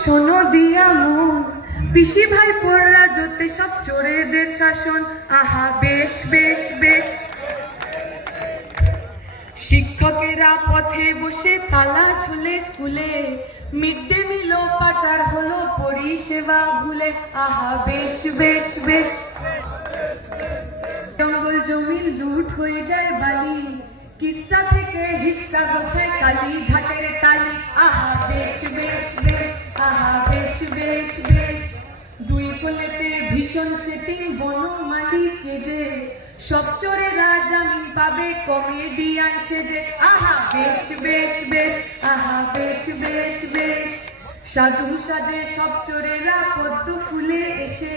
শোনো দিয়া মন, পিসি ভাই পড়রা জোতে সব চোরেদের শাসন। আহা বেশ বেশ বেশ। শিক্ষকেরা পথে বসে তালা ঝুলে স্কুলে, মিড ডে মিল পাচার হলো পরিষেবা ভুলে। আহা বেশ বেশ বেশ। জঙ্গল জমি লুট হয়ে যায় বালি, কিস্সা থেকে হিস্সা গোছায় কালী ঘাটের টালি। আহা বেশ বেশ বেশ। আহা বেশ বেশ বেশ। দুই ফলেতে ভীষণ সেটিং বনমালী কেজে, সব চোরেরা জামিন পাবে কমেডিয়ান সেজে। আহা বেশ বেশ বেশ। আহা বেশ বেশ বেশ। সাধু সাজে সব চোরেরা পদ্ম ফুলে এসে,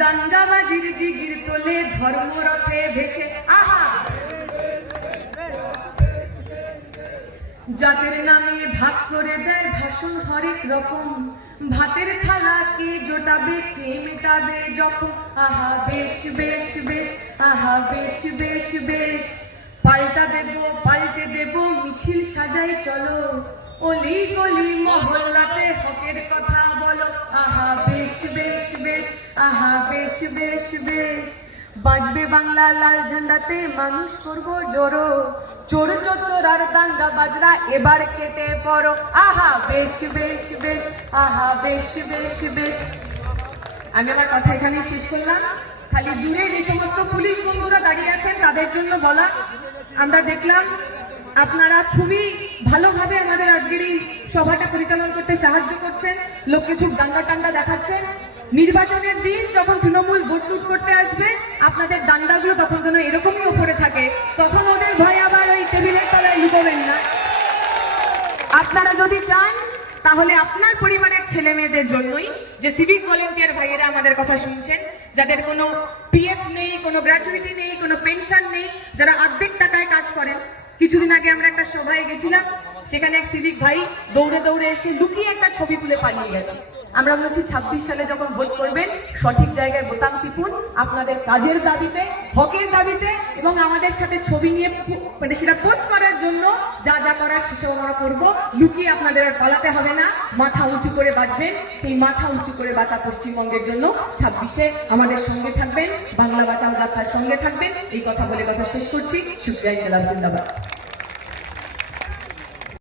দাঙ্গাবাজির জিগির তোলে ধর্মরথে ভেসে। আহা জাতের নামে ভাগ করে দেয় ভাষণ হরেক রকম, ভাতের থালা কে জোটাবে কে মেটাবে যখন। আহা বেশ বেশ বেশ। আহা বেশ বেশ বেশ। পাল্টা দেব পাল্টে দেব মিছিল সাজাই চলো, অলি গলি মহল্লাতে হকের কথা বলো। আহা বেশ বেশ বেশ। আহা বেশ বেশ বেশ। বাজবে বাংলা লাল ঝান্ডাতে মানুষ করবো জড়ো, চোর চোর আর দাঙ্গা বাজরা এবার কেটে পড়ো। আহা বেশ বেশ বেশ। আহা বেশ বেশ বেশ। আমি আমার কথা এখানে শেষ করলাম। খালি দূরে যে সমস্ত পুলিশ বন্ধুরা দাঁড়িয়ে আছেন তাদের জন্য বলা, আমরা দেখলাম আপনারা খুবই ভালোভাবে আমাদের আজকের এই সভাটা পরিচালনা করতে সাহায্য করছেন, লোককে খুব দাঙ্গা টাঙ্গা দেখাচ্ছেন। নির্বাচনের দিন যখন তৃণমূল ভোট লুট করতে আসবে, আপনাদের ডান্ডাগুলো তখন যেন এরকমই ওপরে থাকে, তখন ওদের ভয় আবার ওই টেবিলের তলায় লুকোবেন না। আপনারা যদি চান তাহলে আপনার পরিবারের ছেলে মেয়েদের জন্যই, যে সিভিক ভলেন্টিয়ার ভাইয়েরা আমাদের কথা শুনছেন, যাদের কোনো পিএফ নেই, কোনো গ্র্যাচুইটি নেই, কোনো পেনশন নেই, যারা অর্ধেক টাকায় কাজ করেন। কিছুদিন আগে আমরা একটা সভায় গেছিলাম, সেখানে এক সিভিক ভাই দৌড়ে দৌড়ে এসে লুকিয়ে একটা ছবি তুলে পালিয়ে গেছে। আমরা বলছি 26 সালে যখন ভোট করবেন সঠিক জায়গায় বোতাম টিপুন, আপনাদের কাজের দাবিতে, হকের দাবিতে, এবং আমাদের সাথে ছবি নিয়ে মানে সেটা পোস্ট করার জন্য যা যা করার সেসব আমরা করবো। লুকিয়ে আপনাদের আর পালাতে হবে না, মাথা উঁচু করে বাঁচবেন। সেই মাথা উঁচু করে বাঁচা পশ্চিমবঙ্গের জন্য 26-এ আমাদের সঙ্গে থাকবেন, বাংলা বাঁচাও যাত্রার সঙ্গে থাকবেন। এই কথা বলে কথা শেষ করছি। শুকরিয়া, ইনকিলাব জিন্দাবাদ।